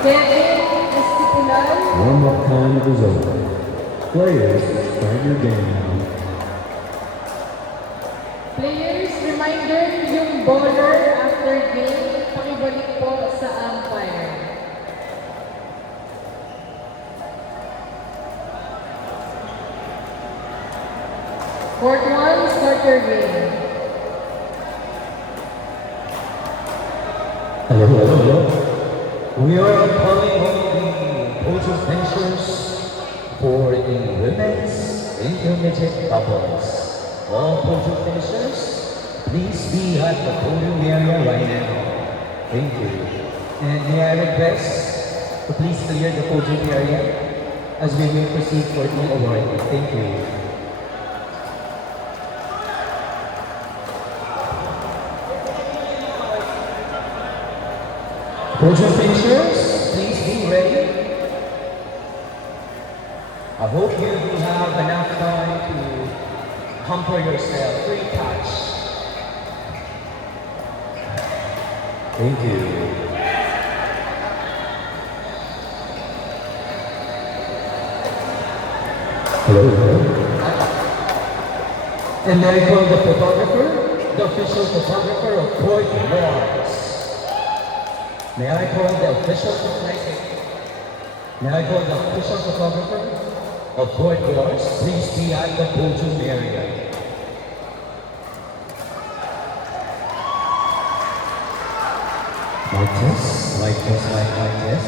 Kevin Estipulal. Warm-up time is over. Players, start your game now. Players, reminder, yung bowler after game, pakibalik po sa umpire. Court 1, start your game. Hello. We are calling on the Pojo finishers for the women's intermediate doubles. All Pojo finishers, please be at the podium area right now. Thank you. And may I request to please clear the podium area as we will proceed for the award. Thank you. Podium finishers, please be ready. I hope you will have enough time to hamper yourself. Free touch. Thank you. Hello. And I call the photographer, the official photographer of Court Wars. May I call the official photographer of Court Wars, please be at the podium area. Like this.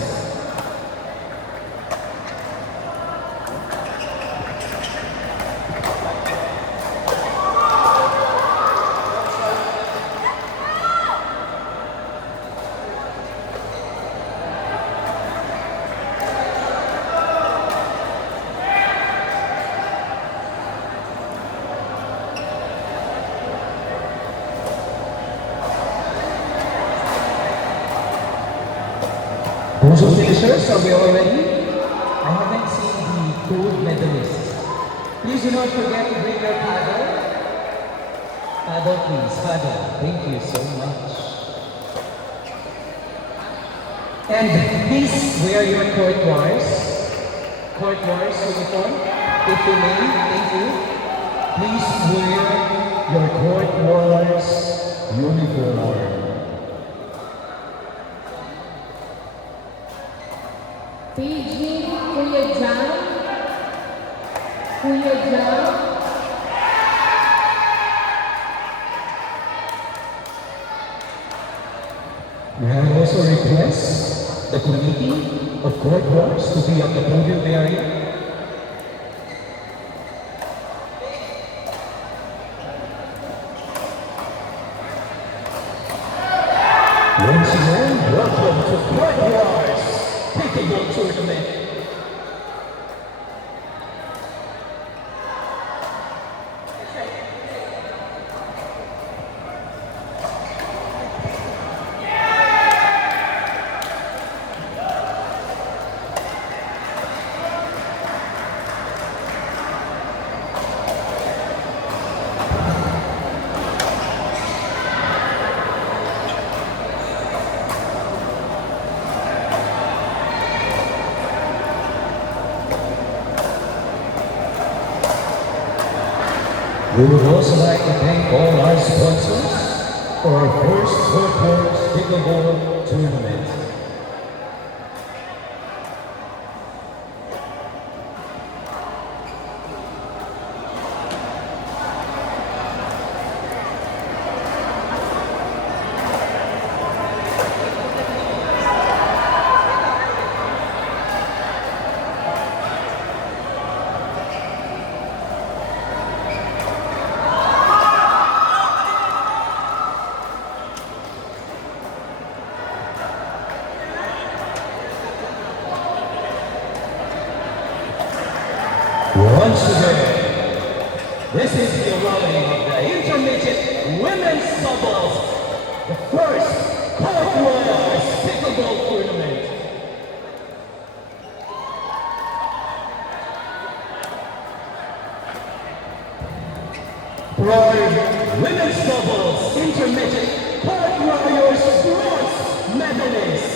Podium finishers, are we all ready? I haven't seen the gold medalists. Please do not forget to bring your paddle. Paddle, please. Paddle. Thank you so much. And please wear your Court Wars uniform, if you may. Thank you. Please wear your Court Wars uniform. Beijing, Kuya Jam. Kuya Jam. May I also request the committee of Court Wars to be at the podium area. Once again, welcome to Court Wars Pickleball Tournament. We would also like to thank all our sponsors for our first Court Wars Pickleball Tournament. Once again, this is the arriving of the intermediate women's doubles, the first Court Wars Pickleball Tournament. For women's doubles, intermediate Court Warriors bronze medalists.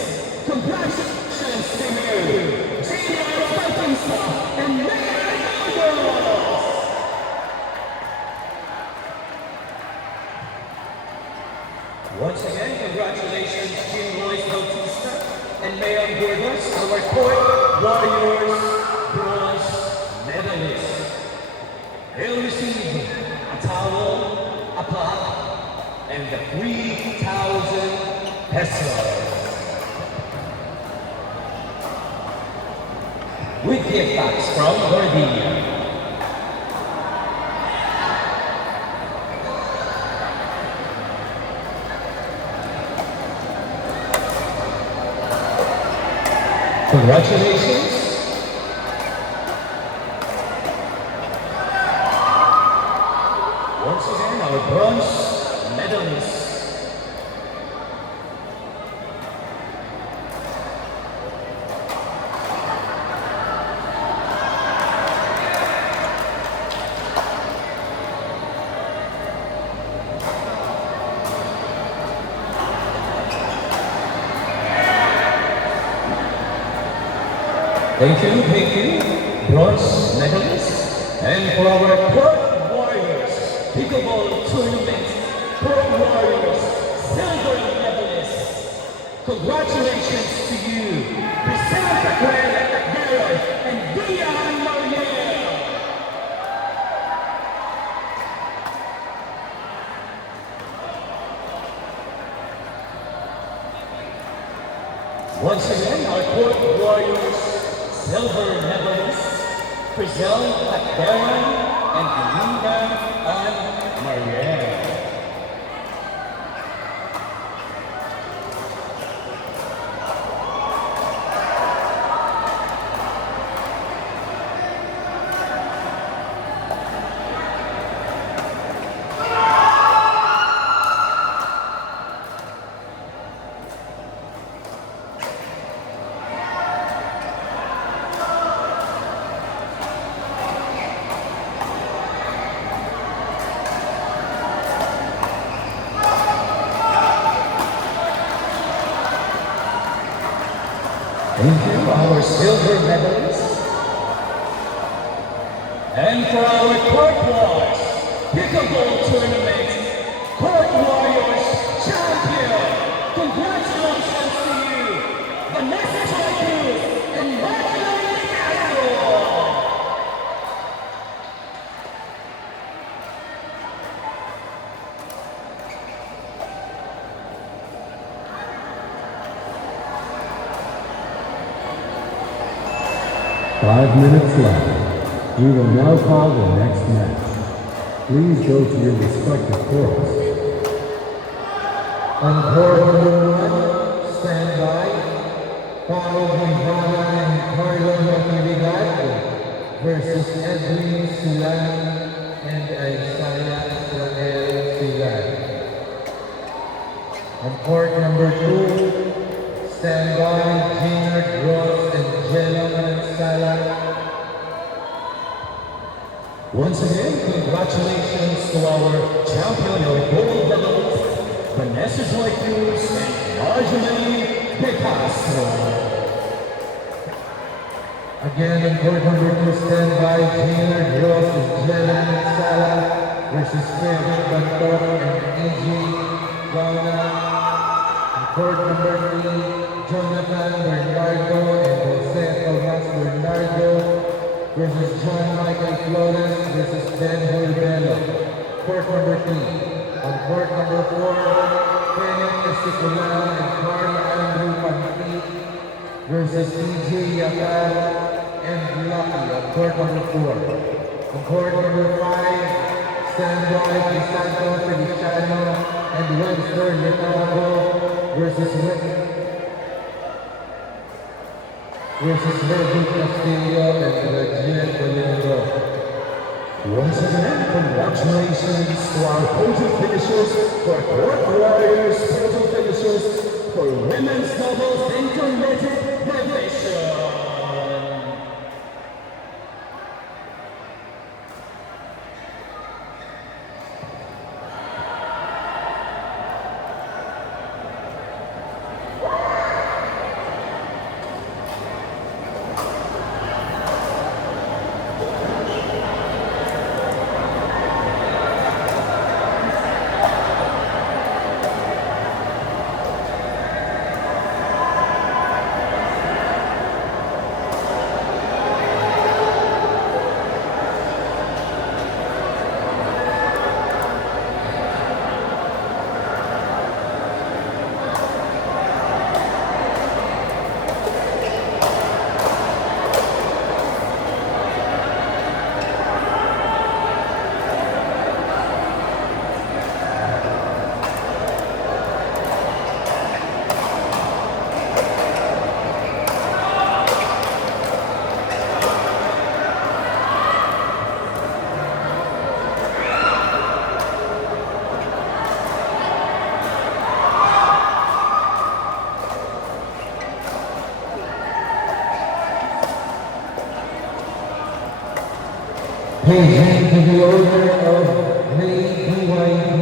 Congratulations! you, Gina Bautista and Mary Ramos. Once again, congratulations, Jean Royce Bautista and Mayor Burgos, our court warriors bronze medalists. They'll receive a towel, a plaque, and the 3,000 pesos. With gift packs from Gordillo. Congratulations. Once again, our bronze medalists. Thank you, bronze medalists. And for our court warriors, pickleball tournament, court warriors, silver medalists. Congratulations to you, Priscilla Cabrera and Dion Mariel. Once again, our court warriors, silver medalists, Priscilla Cabrera and Linda Ann Mariel. Thank you, our silver medalists. And for our court wars, pickleball tournament, court warriors champion. Congratulations to you, Vanessa Cruz and Madeline Castro. 5 minutes left. We will now call the next match. Please go to your respective courts. On court number 1, stand by. Paolo Gonzaga and Carlo Natividad versus Edwin Sulan and Isaiah Israel Sulan. On court number 2, stand by. Gina Gross and Jello Mansala. Once again, congratulations to our champion of gold medals, Vanessa Joy Cruz and Marjorie De Castro. Again, on court number 2, stand by. Gina Gross and Jello Mansala versus Kevin Bantok and E.G. Gauna. On court number 3, Jonathan Bernardo and Jose Tomas Bernardo versus John Michael Flores versus Ben Holbelo. Court number 3. On court number 4, Kenneth Esticulano and Carl Andrew Panti versus DJ Yakar and Lucky on court number 4. On court number 5, stand by Crisanto Feliciano and Webster Letardo versus Reggie Castillo and Reggie Domingo. Once again, congratulations to our podium finishers for court warriors, podium finishers for women's doubles intermediate division. Paging to the owner of Ray BYD.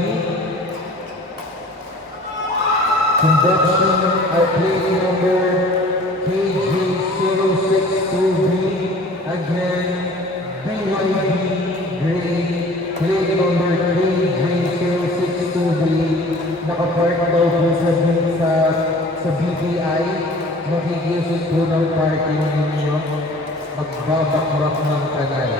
Conduction at plate number KG062B. Again, BYD Gray. Plate number KG062B. Nakapark daw po sa BPI. Makikisod po ng parking ninyo. Magbabakrap ng kanal.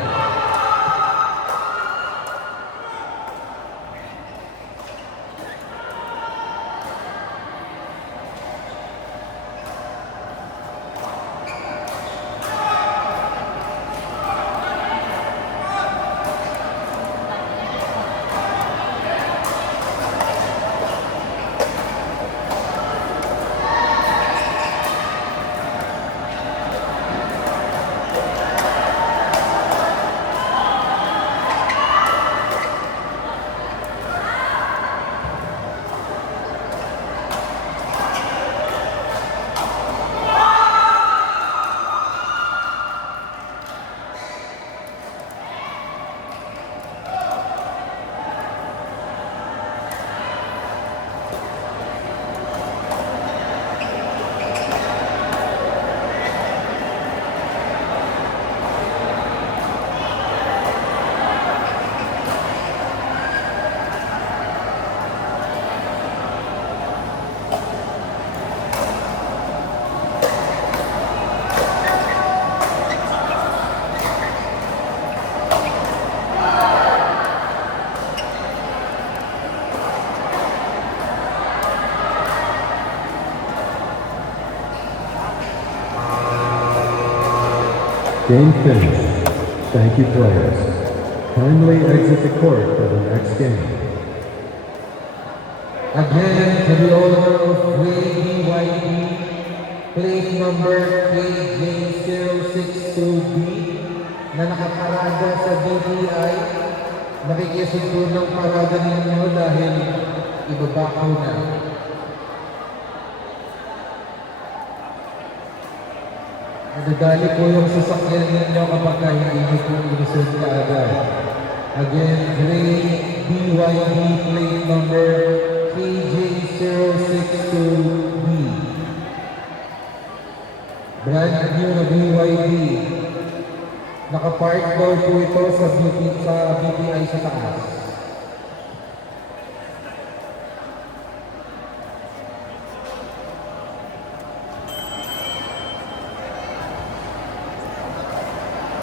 Game finished. Thank you, players. Kindly exit the court for the next game. Again, to the owner of Ray BYD, plate number KJ062B na nakaparada sa BPI. Makikisod po ng parada ninyo dahil ibabakaw na. Nadadali po yung sasakyan ninyo kapag hindi nyo po inisod ka agad. Again, Ray BYD plate number KJ062B. Brand new na BYD. Nakapark daw po ito sa BPI sa taas.